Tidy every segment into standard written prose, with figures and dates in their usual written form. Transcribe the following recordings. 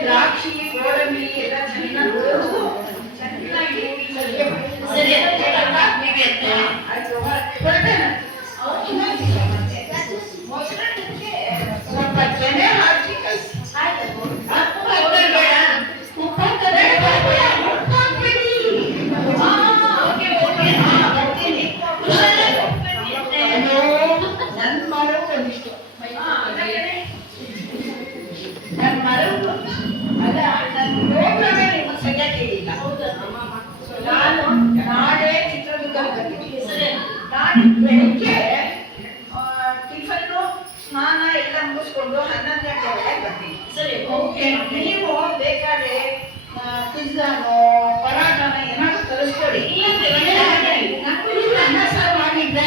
ದ್ರಾಕ್ಷಿ ಗೋಡಂಬಿ ಎಲ್ಲ ಚೆನ್ನಾಗಿ ಸ್ವಲ್ಪ ಜನ ಹಾಕಿ ನನ್ನ ಮರವು ಒಂದಿಷ್ಟು ನನ್ನ ಮರವು ಅಲ್ಲ ನನ್ನ ಪ್ರೋಗ್ರಾಮೇ ನಿಮಗೆ ಸರಿಯಾಗಿ ಕೇಳಿಲ್ಲ. ನಾನು ನಾಳೆ ಚಿತ್ರದುರ್ಗ ಬರ್ತೀನಿ. ನಾನು ಬೆಳಿಗ್ಗೆ ಟಿಫನ್ನು ಸ್ನಾನ ಎಲ್ಲ ಮುಗಿಸ್ಕೊಂಡು 11 ಗಂಟೆ ಒಳಗೆ ಬರ್ತೀನಿ. ಸರಿ, ಓಕೆ. ನೀವು ಬೇಕಾದ್ರೆ ಪಿಜ್ಜಾನೋ ಪರಾಟನ ಏನಾದ್ರು ತರಿಸ್ಕೊಡಿ. ಅನ್ನ ಸಾರು ಮಾಡಿದ್ರೆ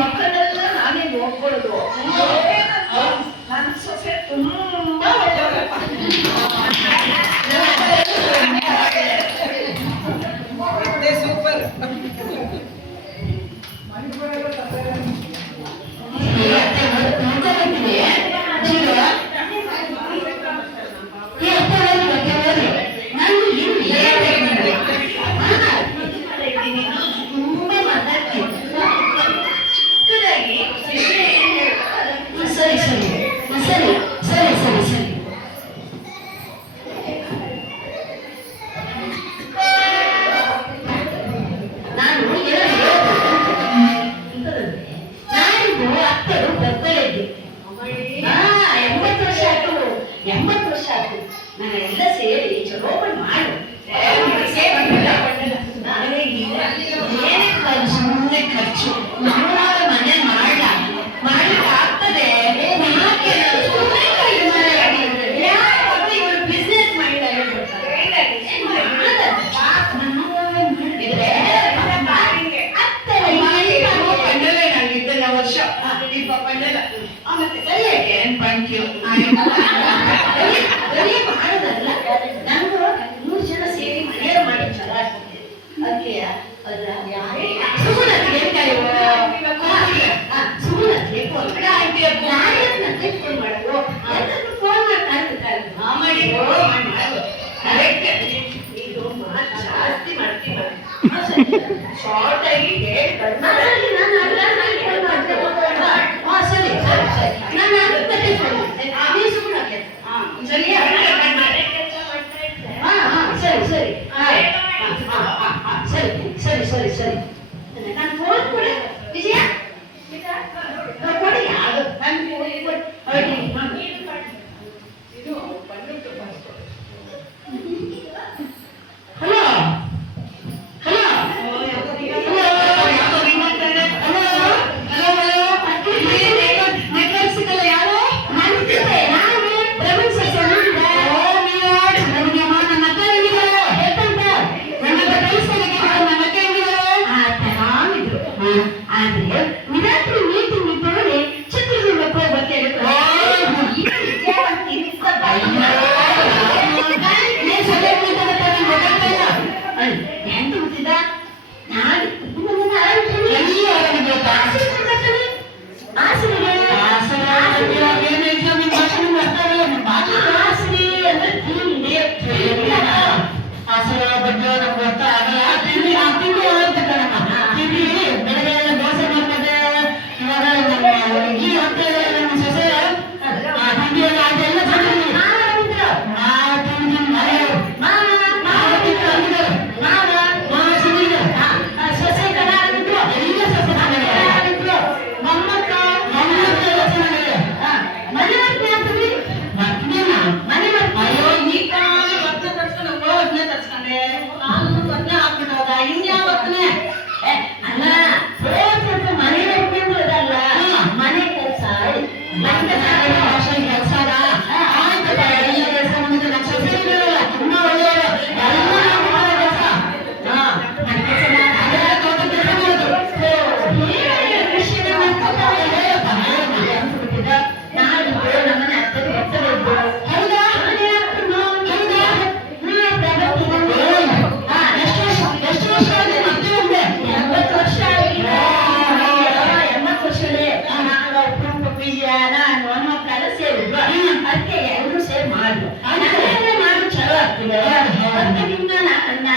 ಮಕ್ಕಳೆಲ್ಲ ನಾನೇ ನೋಡ್ಕೊಳ್ಳೋದು. ನನ್ನ ಸೊಸೆ ತುಂಬಾ ಸೂಪರ್. ನಾನೆಲ್ಲ ಸೇರಿ ಚಲೋ ಮಾಡು. ಸುಮ್ಮನೆ ಖರ್ಚು ಮನೆ ಮಾಡ್ಲಿಕ್ಕೆ ಆಗ್ತದೆ. ಇವರು ಬಿಸ್ನೆಸ್ ಮಾಡಿದ್ರೆ ವರ್ಷ ದೀಪ ಪಂಡಲ ಮತ್ತೆ ಸರಿಯಾಗಿ ಥ್ಯಾಂಕ್ ಯು. ಮಾಡೋದಲ್ಲ, ನಂದು 100 ಜನ ಸೇರಿ ಮನೆಯವ್ರು ಮಾಡಿ ಚೆನ್ನಾಗಿ ಅದಕ್ಕೆ ಸುಮನತ್ಗೆ ಫೋನ್ ಮಾಡಿದ್ರು. ಫೋನ್ ಮಾಡ್ತಾರೆ ಇದು ಜಾಸ್ತಿ ಮಾಡ್ತೀವಿ. ಶಾರ್ಟ್ ಆಗಿ ಸರಿ ಸರಿ ನಾನು ಫೋನ್ ಕೊಡಿ ವಿಜಯ ಕೊಡಿ. ಹಲೋ ಅದಕ್ಕೆ ನಿಮ್ಮನ್ನ ನನ್ನ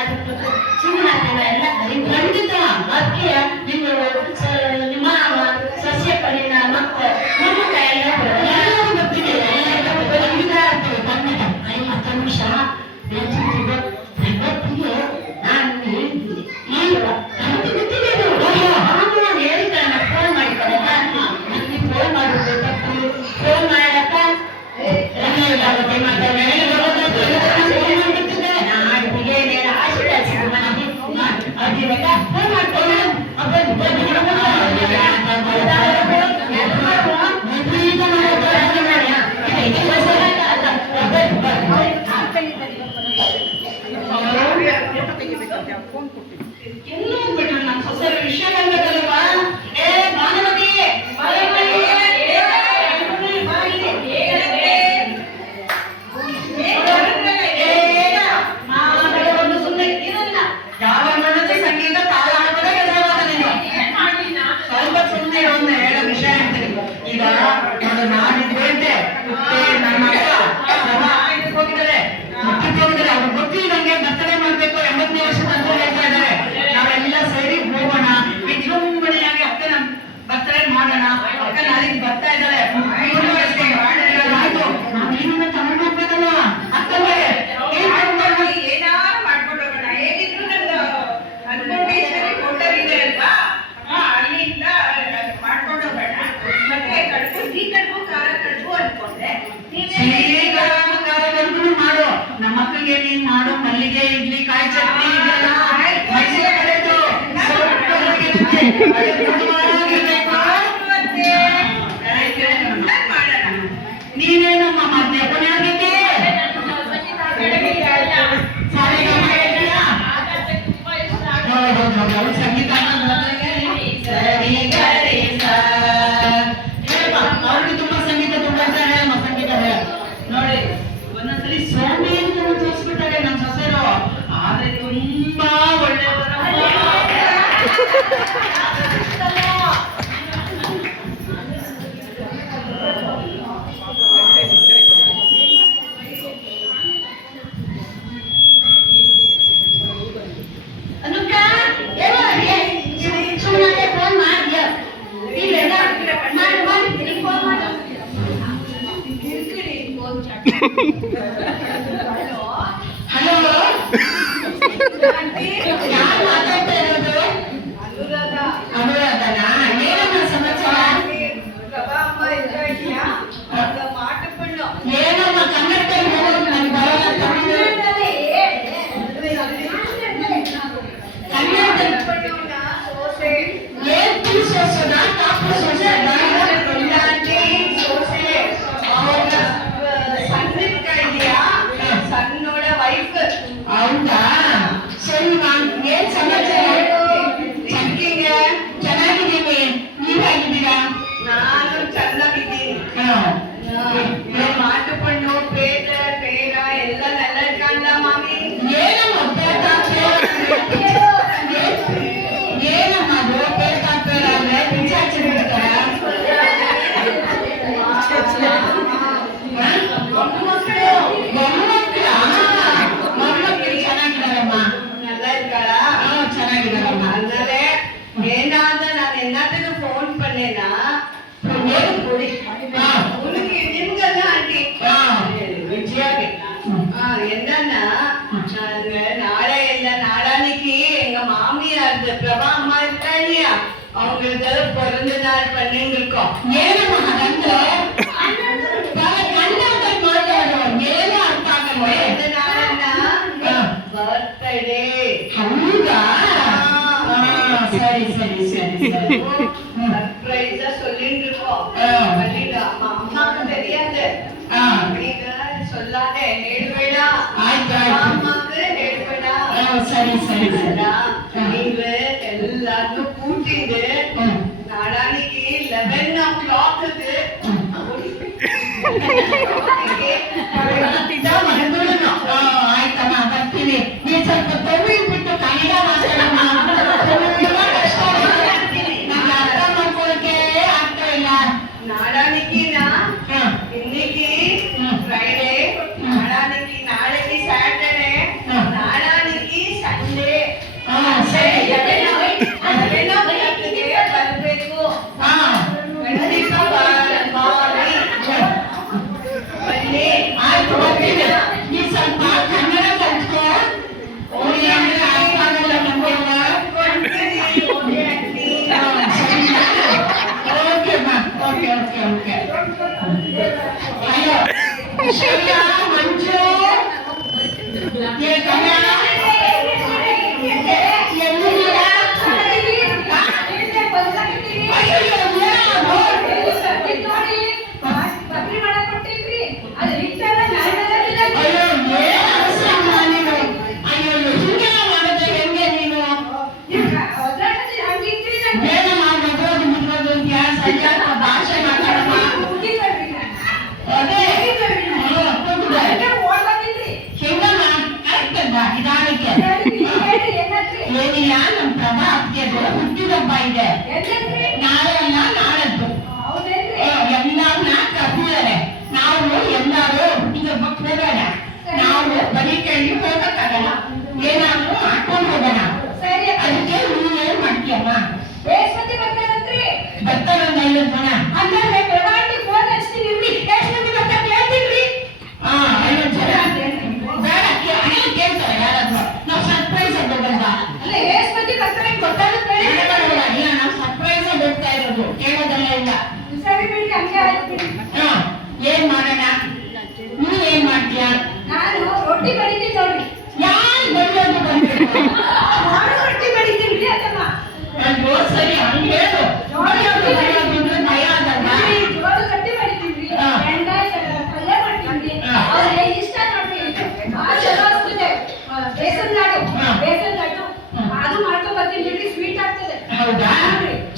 ಶಿವನಾಥನ ಎಲ್ಲ ಖಂಡಿತ ಅದಕ್ಕೆ ನಿಮ್ಮ ಸಸ್ಯ ಪರಿಣಾಮ ನಮ್ಮ ಕೈಯೆಲ್ಲ ಬರ್ತಿದೆ ಹತ್ತು ನಿಮಿಷ ನಾನು ಹೇಳ್ತೀನಿ ಈಗ ಹೇಳ್ತಾನೆ ಫೋನ್ ಮಾಡಿದ್ದಾರೆ ನನಗೆ ಫೋನ್ ಮಾಡಬೇಕು ಫೋನ್ ಮಾಡಕ್ಕ ಎಲ್ಲೂ ಬಿಟ್ರು ನನ್ನ ಸೊಸೆ ವಿಷಯ ಬಂದದಲ್ವಾ ಏ ಭಾನುಮತಿ ಯಾವ ನೋಡಿದ್ರೆ ಸಂಗೀತ ತಾಳ ಹಾಕೋದೇ ಸ್ವಲ್ಪ ಸುಮ್ಮನೆ ಒಂದು ಹೇಳೋ ವಿಷಯ ಹೇಳ್ತೀನಿ ಈಗ ಒಂದು ನಾನಿದ್ದೆ ಅಂತೆ ನನ್ನ ಹೋಗಿದ್ದಾರೆ ಅವ್ರು ಗೊತ್ತಿಲ್ಲಂಗೆ ಬರ್ತಡೇ ಮಾಡ್ಬೇಕು 80ನೇ ವರ್ಷದ ಅಂತ ಹೇಳ್ತಾ ಇದ್ದಾರೆ ನಾವೆಲ್ಲ ಸೇರಿ ಹೋಗೋಣ ವಿಜೃಂಭಣೆಯಾಗಿ ಅಕ್ಕನ ಬರ್ತಡೇ ಮಾಡೋಣ ಅಕ್ಕ ನಾಳೆಗೆ ಬರ್ತಾ ಇದ್ದಾರೆ ಆಯ್ತು ನಾವೇನ ತಗೊಂಡು ಹೋಗ್ಬೇಕಲ್ಲ ಅಕ್ಕಂಗೆ ಏನಾರು ಮಾಡ್ಕೊಂಡು ಹೋಗೋಣ ಹೇಗಿದ್ರು ನನ್ನ ಅನ್ನಪೂರ್ಣೇಶ್ವರಿ ಹೋಟೆಲ್ ಇದೆ ಅಲ್ವಾ ಅಲ್ಲಿಂದ ಮಾಡ್ಕೊಂಡು ಹೋಗೋಣ ಮತ್ತೆ ಕಡುಬು ಸಿಹಿ ಕಡುಬು ಖಾರ ಕಡುಬು ಅನ್ಕೊಂಡೆ ಮಾಡು ನಮ್ಮ ಮಕ್ಕಳಿಗೆ ನೀನ್ ಮಾಡು ಮಲ್ಲಿಗೆ ಇಡ್ಲಿ ಕಾಯಿ ಚಟ್ನಿ ಇದೆಲ್ಲ ಮೈಸೂರು ಕಡೆದು ನೀವೇನಮ್ಮ ಮತ್ತೆ ಪುಣ್ಯಾಗೈತೆ ಸಂಗೀತ ಅವ್ರಿಗೆ ತುಂಬಾ ಸಂಗೀತ ತುಂಬಾ ಇಷ್ಟ ಹೇಳಮ್ಮ ಸಂಗೀತ ನೋಡಿ ಒಂದೊಂದ್ಸಲಿ ಸೋಮಿ ಅಂತ ತೋರಿಸ್ಬಿಟ್ಟಾರೆ ನಮ್ಮ ಸೊಸೆರು ಆದ್ರೆ ತುಂಬಾ ಒಳ್ಳೆಯವರ ಹಲೋ ಯಾರು ಮಾತಾಡ್ತಾ ಇರೋದು ಅನುರಾಧನಾ ಏನಮ್ಮ ಸಮಾಚಾರ ಏನಮ್ಮ ಕನ್ನಡದಲ್ಲಿ ಹೇಳೋದು ನನಗೆ ಬರಲ್ಲ ಕನ್ನಡದಲ್ಲಿ ಏನ್ ಸೋಸೋದ ಕಾಪು ಸೋಸೋದ ಹೌದಾ ಸರಿ ಏನ್ ಸಮಾಚಾರ ಚೆನ್ನಾಗಿದ್ದೀನಿ ನೀವ್ ಹೇಗಿದ್ದೀರಾ ನಾನು ಚೆನ್ನಾಗಿದ್ದೀನಿ ಮಾಟುಕೊಂಡು ಪೇಟ ಪೇರ ಎಲ್ಲ ನೆಲ ಕಂಡ ಮಾಮಿ ಏನಮ್ಮ ಪೇಟ ಏನಮ್ಮ ಅದು ಪೇಟ ಪೇರ ಅಂದ್ರೆ ಪಿಂಚಾಚಿ ಬಿಡ್ತಾರ ஏனாத நான் என்னத்துக்கு போன் பண்ணேன்னா உனக்கு நிம்கெல்லாம் ஆண்டி விஜயாக்கு என்னன்னா நாளை இல்ல நாளானிக்கு எங்க மாமியார் பிரபா அம்மா இருக்கா இல்லையா அவங்களுக்கு பிறந்த நாள் பண்ணிட்டு இருக்கோம் ಏನಮ್ಮ ಹಾಗಂದ್ರೆ ಏನು ಅರ್ಥ ಆಗಲ್ಲ பிறந்த நாள்னா பர்த்டே ಹೌದಾ ಸರಿ ಸರಿ ಸರಿ ಸರಿ சர்ப்ரைஸா சொல்லிட்டு இருக்கோம் பண்ணிட்டு அம்மாக்கு தெரியாது நீங்க சொல்லாதே நேர்வேடா அம்மாக்கு நேர்வேடா சரி சரி நீங்க எல்லாரும் கூட்டிட்டு நாளானிக்கு 11 o'clock ಆಯ್ತಮ್ಮ ಬರ್ತೀನಿ ನೀನ್ ಸ್ವಲ್ಪ ತಮಿಳ್ ಬಿಟ್ಟು ಕನ್ನಡ ಮಾತಾಡಮ್ಮ ನಂಗೆ ಅರ್ಥ ಮಾಡ್ಕೊಳಕ್ಕೆ ಆಗ್ತಾ ಇಲ್ಲ ನಾಳಾನಿಗೆ ಇನ್ನಿಗೆ ಫ್ರೈಡೇ ನಾಳಾನಿಗೆ ನಾಳೆಗೆ ಸ್ಯಾಟರ್ಡೇ ಏ ಕಮಲ ಎಲ್ಲಿದ್ದೀರಾ? ಅಯ್ಯೋ ಏನ್ ಅವಸರಮ್ಮ ನೀನು? ಅಯ್ಯೋ ಹಿಂಗೆಲ್ಲ ಮಾಡಿದ್ರೆ ಹೆಂಗೆ ನೀನು? ಏನಮ್ಮ ಮದ್ರೋದು ಮುದ್ರೋದು ಅಂತ್ಯಾ? ಸರಿಯಾದ ಭಾಷೆ ಮಾತಾಡಮ್ಮ. ಅದೇ ಹೆಂಗಮ್ಮ ಕರೆಕ್ಟ್ ಅಲ್ವಾ ನಿಧಾನಕ್ಕೆ? ಏನಿಲ್ಲ, ನಮ್ ಪ್ರಭಾ ಅತ್ತಿಗೆದು ಹುಟ್ಟಿದಬ್ಬ ಇದೆ. ನಾಳೆ ಅಲ್ಲ ನಾಳದ್ದು. ಎಲ್ಲಾರನ್ನ ಕರ್ದಿದ್ದಾರೆ. ನಾವು ಎಲ್ಲಾರು ಹುಟ್ಟಿದಬ್ಬಕ್ಕೆ ಹೋಗೋಣ. ನಾವು ಬರೀ ಕೈಲಿ ಹೋಗಕ್ಕಾಗಲ್ಲ, ಏನಾದ್ರೂ ಹಾಕೊಂಡು ಹೋಗೋಣ. ಅದಕ್ಕೆ ನೀನ್ ಏನ್ ಮಾಡ್ತೀಯಮ್ಮ? ಬರ್ತಾರಂದ 5 ಜನ. ಹಾ 5 ಜನ ಬೇಡ, ಹಣ ಕೇಳ್ತಾರೆ ಯಾರಾದ್ರೂ. ನಾವು ಸರ್ಪ್ರೈಸ್ ಆಗಿ ಹೋಗಲ್ಲ. ಇಲ್ಲ, ನಾವು ಸರ್ಪ್ರೈಸ್ ಆಗಿ ಹೋಗ್ತಾ ಇರೋದು, ಕೇಳೋದೆಲ್ಲ ಇಲ್ಲ. ಹಾ ಏನ್ ಮಾಡೋಣ? ನೀನ್ ಏನ್ ಮಾಡ್ತೀಯ? ನಾನು ರೊಟ್ಟಿ ಬಡಿತೀನಿ ನೋಡ್ರಿ. ಯಾರು ಬರೋದು ಬಂದ್ಬಿಟ್ಟು? ನಾನು ರೊಟ್ಟಿ ಬಡಿತೀನಿ ಅದಮ್ಮ. ಅಯ್ಯೋ ಸರಿ, ಹಂಗೆ ಹೇಳು. ಬಡಿಯೋದು ಅಂದ್ರೆ ಭಯ ಆಗಲ್ವಾ? ಜೋಳದ ರೊಟ್ಟಿ ಬಡಿತೀನಿ, ಎಣ್ಣೆ ಪಲ್ಯ ಮಾಡ್ತೀನಿ. ಅವ್ರಿಗೆ ಇಷ್ಟ ನೋಡ್ರಿ, ಭಾಳ ಚಲೋ ಆಗ್ತದೆ. ಬೇಸನ್ ಲಾಡು ಅದು ಮಾಡ್ಕೊಂಡ್ ಬರ್ತೀನಿ ಬಿಡ್ರಿ, ಸ್ವೀಟ್ ಆಗ್ತದೆ. ಹೌದಾ?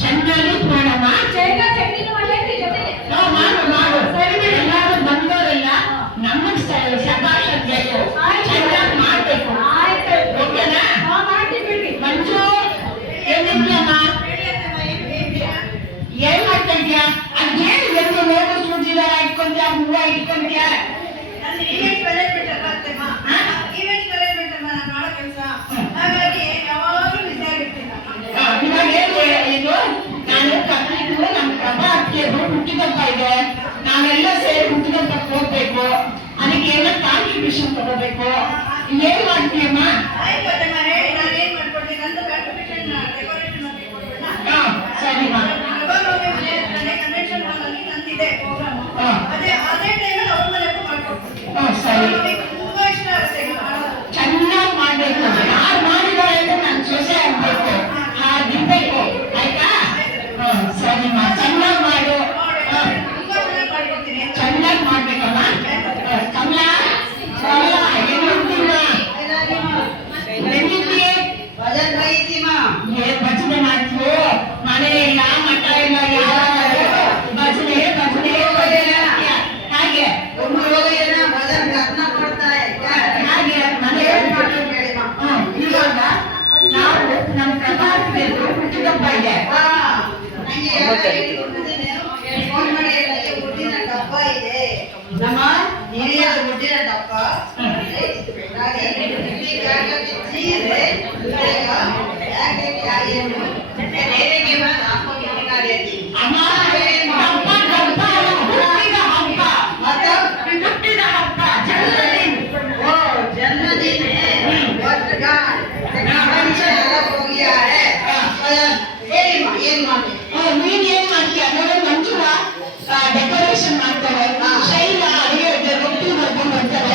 ಚೆನ್ನಾಗಿ ಮಾಡಮ್ಮ. ಶೇಂಗಾ ಚಟ್ನಿನೂ ಮಾಡ್ಲೇನ್ರಿ ಜೊತೆಗೆ. ಮಾಡು. ಸರಿ ಬಿಡಿ, ಎಲ್ಲಾರು ಬಂದವರೆಲ್ಲ ನಮಗ್ ಶಬಾಷ್ ಅನ್ಬೇಕು, ಚೆನ್ನಾಗಿ ಮಾಡ್ಬೇಕು. ಓಕೆನಾ? ಮಾಡ್ತೀನಿ ಬಿಡ್ರಿ. ಮಂಜು ಏನಿದ್ಯಮ್ಮ? ಏನ್ ಮಾಡ್ತಾ ಇದ್ಯಾ? ಅದೇನು ಎಂದು ನೋಡು, ಸೂಜಿದಾರ ಇಟ್ಕೊಂಡ್ಯಾ, ಹೂವ ಇಟ್ಕೊಂಡ್ಯಾ? ಈವೆಂಟ್ ಮ್ಯಾನೇಜ್ಮೆಂಟ್ ಅಲ್ಲ ಅತ್ತೆಮ್ಮ. ಈವೆಂಟ್ ಮ್ಯಾನೇಜ್ಮೆಂಟ್ ಅಮ್ಮ ನಾನು ಮಾಡೋ ಕೆಲಸ. ಹಾಗಾಗಿ ಯಾವಾಗಲೂ ಬಿಸಿ ಆಗಿರ್ತೀನಿ. ಇವಾಗ ಇದು ನಾನು ಕರ್ನಾಟಕ ನಮ್ಮ ಪ್ರಭಾ ಅತ್ತಿಗೆದು ಹುಟ್ಟಿದಬ್ಬ ಇದೆ. ನಾವೆಲ್ಲ ಸೇರಿ ಹುಟ್ಟಿದಬ್ಬಕ್ಕೆ ಹೋಗ್ಬೇಕು. ಅದಕ್ಕೆ ಎಲ್ಲ ಕಾಂಟ್ರಿಬ್ಯೂಷನ್ ತಗೋಬೇಕು. ಏನ್ ಮಾಡ್ತೀಯಮ್ಮ? ಆಯ್ತು ಅತ್ತೆಮ್ಮ, ಹೇಳಿ ನಾನು ಏನ್ ಮಾಡ್ಕೊಡ್ತೀನಿ. ನಂದು ಕಾಂಟ್ರಿಬ್ಯೂಷನ್ ಡೆಕೋರೇಷನ್ ಮಾಡಿ ಕೊಡ್ಬೋದಾ? ಸರಿಮ್ಮ. ಕನ್ವೆನ್ಷನ್ ಹಾಲ್ ಅಲ್ಲಿ ನಂದಿದೆ ಪ್ರೋಗ್ರಾಮ್. ಹಾ. ಅದೇ ಟೈಮಲ್ಲಿ ಅವ್ರ ಮನೆಗೂ ಮಾಡ್ಕೊಡ್ತೀನಿ. ಸರಿ, ತುಂಬಾ ಇಷ್ಟ ಆಗುತ್ತೆ ಇದು ಮಾಡೋದು. ಚೆನ್ನಾಗಿ ಮಾಡ್ಬೇಕು. ಯಾರು ಮಾಡಿದಾರೆ ಅಂತ ನಾನು ಸೊಸೆ ಆಗ್ಬೇಕು, ಹಾಗಿರ್ಬೇಕು. ಆಯ್ತಾ? ಸರಿಮ್ಮ, ಚೆನ್ನಾಗಿ ಮಾಡು. ತುಂಬಾ ಚೆನ್ನಾಗಿ ಮಾಡ್ಕೊಡ್ತೀನಿ. ಚೆನ್ನಾಗಿ ಮಾಡ್ಬೇಕಮ್ಮ. ಕಮಲಾ ಭಜನ್ ಬೈತೀಮ. ಏನ್ ಭಜನೆ ಮಾಡ್ತೀವೋ? ಮನೆ ಇಲ್ಲ, ಮಠ ಇಲ್ಲ, ಯಾರು ಭಜನೆ ಹಾಗೆ ಒಂದು ರೋಗಿಯನ್ನ ಭಜನ್ ರತ್ನ ಕೊಡ್ತಾರೆ. ಹಾಗೆ ಮನೆ ಇವಾಗ ನಾವು ನಮ್ಮ ಪ್ರಭಾವಕ್ಕೆ ಹುಟ್ಟಿದಬ್ಬ ಇದೆ. ನಂಗೆ ಫೋನ್ ಮಾಡಿ ನನಗೆ ಹುಟ್ಟಿನ ಡಬ್ಬ ಇದೆ. ನಮ್ಮ ಹಿರಿಯ ಹುಟ್ಟಿನ ಡಬ್ಬ ಅಮ್ಮ ಹಬ್ಬ ಹುಟ್ಟಿದ ಹಬ್ಬ, ಮತ್ತೆ ಹುಟ್ಟಿದ ಹಬ್ಬ ಜನ್ಮದಿನ. ओ जन्मदिन है, वर्षगांठ, हो गया है। ನೀನ್ ಏನ್ ಮಾಡ್ತೀಯ ನೋಡಿ? ಮಂಜುಳ ಡೆಕೋರೇಷನ್ ಮಾಡ್ತಾರೆ, ಶೈಲ ಅಡಿಗೆ ರೊಟ್ಟಿ ಬರ್ಕೊಂಡು ಬರ್ತಾರೆ.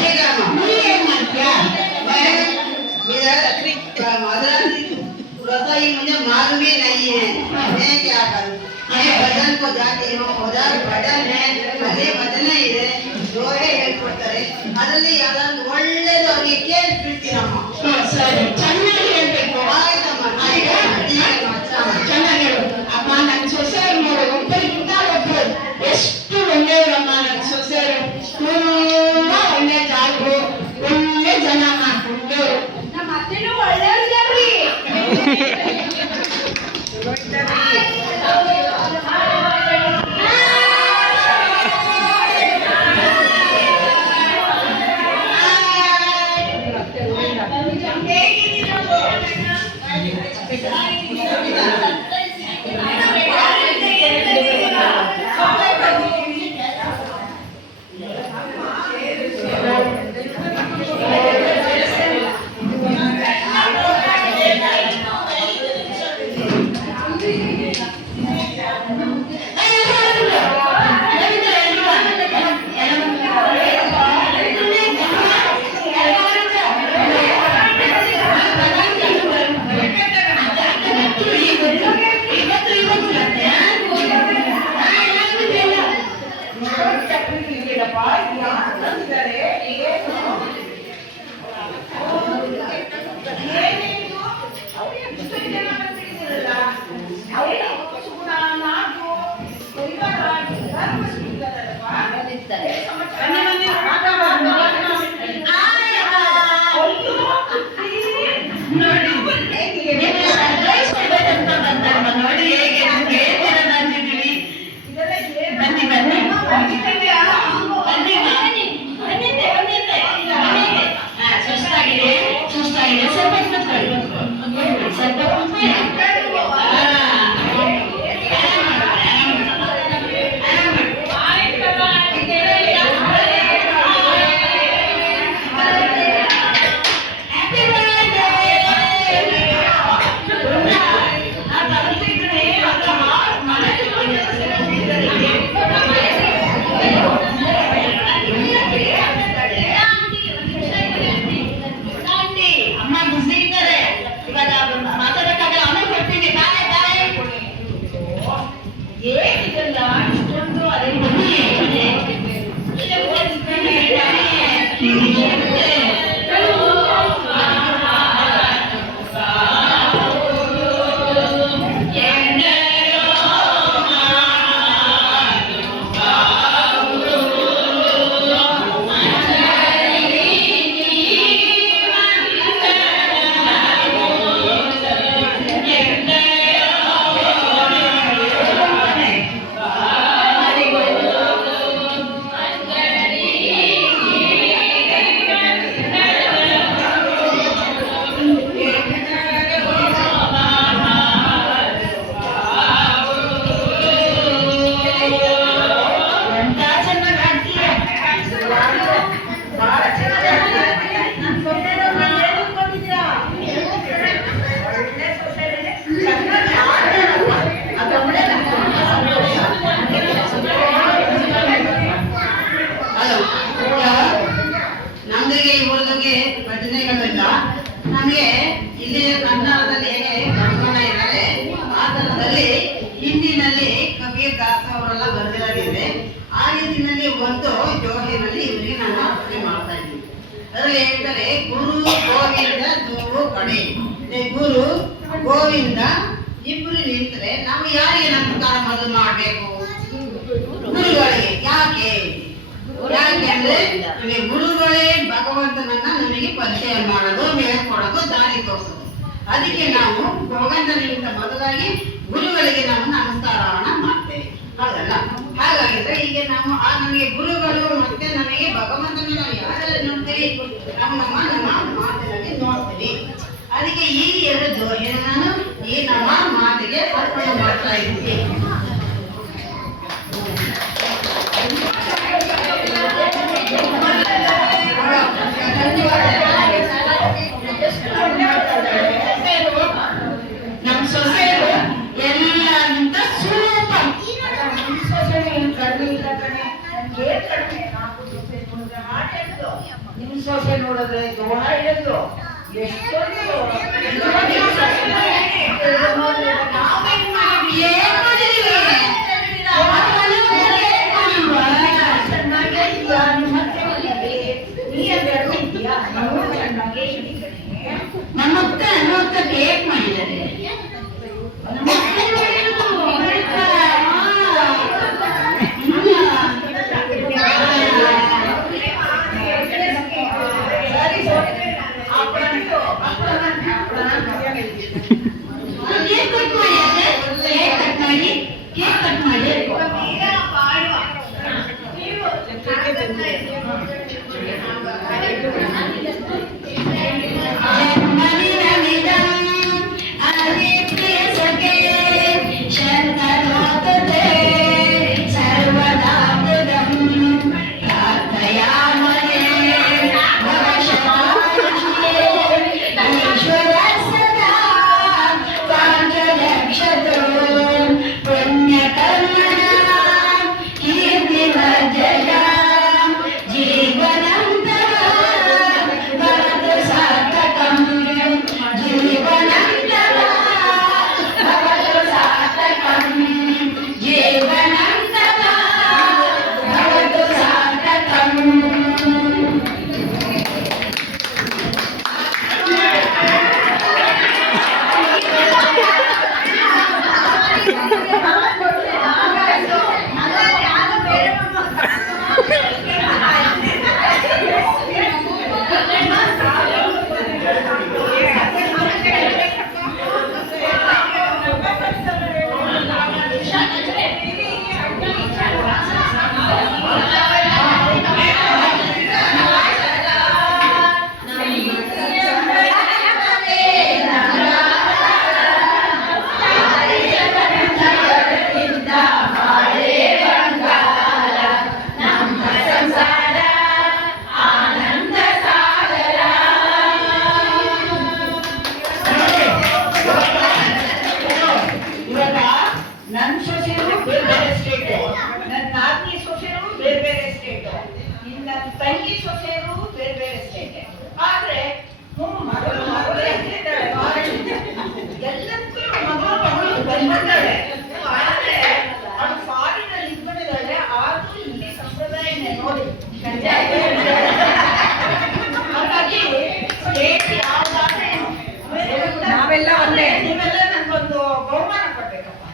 ನೀನ್ ಏನ್ ಮಾಡ್ತೀಯ? रसोई मुझे मालूम ही नहीं है, मैं क्या करूं? मैं भजन को जाती हूँ, उधर भजन है, ಅದೇ ಭಜನೆ ಇದೆ, ಜೋರೇ ಹೇಳ್ಕೊಡ್ತಾರೆ. ಅದರಲ್ಲಿ ಯಾವ್ದಾದ್ರು ಒಳ್ಳೇದು ಅವ್ರಿಗೆ ಕೇಳಿಸ್ಬಿಡ್ತೀನಮ್ಮ. ಸರಿ, ಚೆನ್ನಾಗಿ ಹೇಳ್ಬೇಕು. ಆಯ್ತಮ್ಮ, ಚೆನ್ನಾಗಿ ಹೇಳು. ಅಮ್ಮ ನನ್ನ ಸೊಸೆಯರು ನೋಡು, ಒಬ್ಬರಿಗಿಂತ ಒಬ್ರು ಎಷ್ಟು ಒಳ್ಳೆಯವರಮ್ಮ ನನ್ನ ಸೊಸೆಯರು. ತುಂಬಾ ಒಳ್ಳೆ ಜಾಗರು, ಒಳ್ಳೆ ಜನಮ್ಮ, ಒಳ್ಳೆಯವರು. ನಮ್ಮ ಅತ್ತೆನೂ ಒಳ್ಳೆಯವ್ರಿದ್ದಾರ್ರಿ. ನಮಗೆ ಇಲ್ಲಿ ಕನ್ನಡದಲ್ಲಿ ಹೇಗೆ ಬರವಣ ಇದ್ದಾರೆ ಆ ಥರದಲ್ಲಿ ಹಿಂದಿನಲ್ಲಿ ಕಬೀರ್ ದಾಸ್ ಅವರೆಲ್ಲ ಬರೆದಿರೋದಿದೆ. ಆ ರೀತಿಯಲ್ಲಿ ಒಂದು ಜೋಹಿನಲ್ಲಿ ಇವರಿಗೆ ನಾನು ಅರ್ಪಣೆ ಮಾಡ್ತಾ ಇದ್ದೀನಿ. ಅದರಲ್ಲಿ ಹೇಳ್ತಾರೆ, ಗುರು ಗೋವಿಂದ ದೂರು ಕಡೆ, ಗುರು ಗೋವಿಂದ ಇಬ್ಬರು ನಿಂತರೆ ನಾವು ಯಾರಿಗೆ ನಮಸ್ಕಾರ ಮೊದಲು ಮಾಡಬೇಕು? ಗುರುಗಳಿಗೆ. ಯಾಕೆಂದ್ರೆ ನಮಗೆ ಗುರುಗಳೇ ಭಗವಂತನನ್ನ ನಮಗೆ ಪರಿಚಯ ಮಾಡೋದು, ಹೇಳ್ಕೊಡೋದು, ದಾರಿ ತೋರಿಸೋದು. ಅದಕ್ಕೆ ನಾವು ಭಗವಂತನಿಗಿಂತ ಮೊದಲಾಗಿ ಗುರುಗಳಿಗೆ ನಾವು ನಮಸ್ಕಾರವನ್ನ ಮಾಡ್ತೇವೆ, ಹೌದಲ್ಲ? ಹಾಗಾಗಿದ್ರೆ ಈಗ ನಾವು ನಮಗೆ ಗುರುಗಳು ಮತ್ತೆ ನಮಗೆ ಭಗವಂತನ ನಾವು ಯಾರೆಲ್ಲ ನೋಡ್ತೀವಿ, ನಮ್ಮ ಮಾತಿನಲ್ಲಿ ನೋಡ್ತೀವಿ. ಅದಕ್ಕೆ ಈ ಎರಡು ನಾನು ಈ ನಮ್ಮ ಮಾತಿಗೆ ಅರ್ಪಣೆ ಮಾಡ್ತಾ ಇದ್ದೀನಿ. ನಮ್ಮ ಸೊಸೆಯರು ಎಲ್ಲಂತ ಸೂಪರ್. ನಿಮ್ ಸೊಸೆ ನೋಡಿದ್ರೆ ಜೋಳ ಇಡೋದು ಎಷ್ಟೊಂದು ನಮ್ಮಕ್ಕ ಕೇಕ್ ಮಾಡಿದ್ದಾರೆ. ತಂಗಿ ಸೊಸೆಯರು ಬೇರೆ ಬೇರೆ ಸ್ಟೇಟ್. ಆದ್ರೆ ಎಲ್ಲಕ್ಕೂ ಮಗಳು ಬಂದಿದ್ದಾಳೆ. ಆದ್ರೆ ಅವಳು ಫಾರಿನಲ್ಲಿ ಇದ್ಕೊಂಡಿದ್ದಾಳೆ. ಆದ್ರೂ ಇಲ್ಲಿ ಸಂಪ್ರದಾಯ ನೋಡಿ ಹಾಗಾಗಿ ಸ್ಟೇಟ್ ಯಾವ್ದಾದ್ರೆ ನಾವೆಲ್ಲ ಒಂದೇ. ನೀವೆಲ್ಲ ನನ್ಗೊಂದು ಬಹುಮಾನ ಕೊಡ್ಬೇಕಪ್ಪ.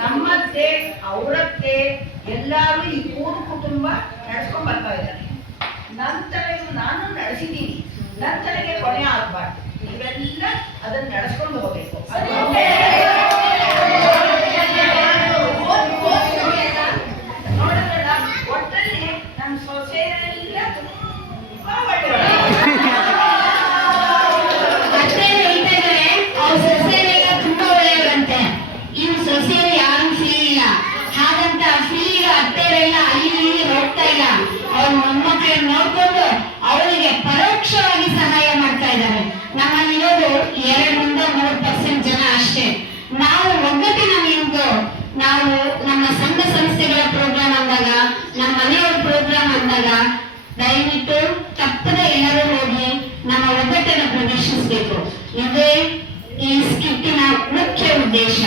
ನಮ್ಮತ್ತೆ ಅವರತ್ತೆ ಎಲ್ಲಾರು ಈ ಮೂರು ಕುಟುಂಬ ನಡೆಸ್ಕೊಂಡ್ ಬರ್ತಾ ಇದ್ದಾರೆ. ನಂತರ ನಾನು ನಡೆಸಿದ್ದೀನಿ, ನಂತರಗೆ ಕೊನೆ ಆಗ್ಬಾರ್ದು. ನೀವೆಲ್ಲ ಅದನ್ನ ನಡೆಸ್ಕೊಂಡು ಹೋಗ್ಬೇಕು. ನೋಡಿದ್ರಲ್ಲ, ಒಟ್ಟಲ್ಲಿ ನಮ್ಮ ಸೊಸೆಯರೆಲ್ಲ ತುಂಬಾ ಒಳ್ಳೆಯವರು. ತುಂಬಾ ಒಳ್ಳೆಯವರಂತೆ. ಇನ್ನು ಸೊಸೆಯರು ಯಾರು ಫ್ರೀ ಇಲ್ಲ, ಹಾಗಂತ ಫ್ರೀಗ ಅತ್ತೆಯರೆಲ್ಲ ಅಲ್ಲಿ ಹೋಗ್ತಾ ಇಲ್ಲ. ಅವ್ರ ಮೊಮ್ಮಕ್ಕಳನ್ನ ನೋಡ್ಕೊಂಡು ಅವರಿಗೆ ಪರೋಕ್ಷವಾಗಿ ಸಹಾಯ ಮಾಡ್ತಾ ಇದ್ದಾರೆ. ನಮ್ಮಲ್ಲಿರೋದು 2-3% ಜನ ಅಷ್ಟೇ. ನಾವು ಒಗ್ಗಟ್ಟಿನ ನಿಂತು ನಾವು ನಮ್ಮ ಸಂಘ ಸಂಸ್ಥೆಗಳ ಪ್ರೋಗ್ರಾಮ್ ಅಂದಾಗ, ನಮ್ಮ ಮನೆಯವರ ಪ್ರೋಗ್ರಾಮ್ ಅಂದಾಗ ದಯವಿಟ್ಟು ಇದೇ ಈ ಸ್ಕಿಟ್ಟಿನ ಮುಖ್ಯ ಉದ್ದೇಶ.